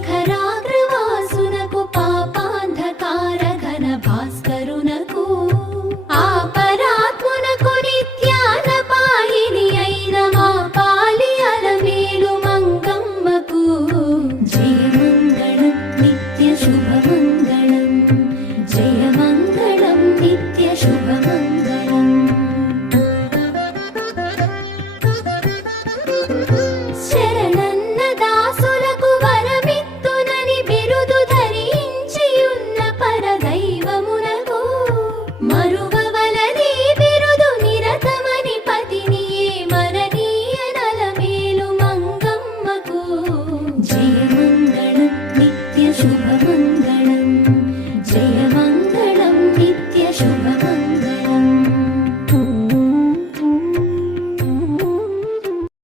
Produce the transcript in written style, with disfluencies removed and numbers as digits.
శిఖరాగ్రవాసునకు పాపాంధకార ఘన భాస్కరునకు ఆపరాత్మునకు నిత్యాన పాయిని అయిన మా పాలి అలమేలు మంగమ్మకు జయమంగళం నిత్య శుభమంగళం జయమంగళం నిత్య శుభమంగళం.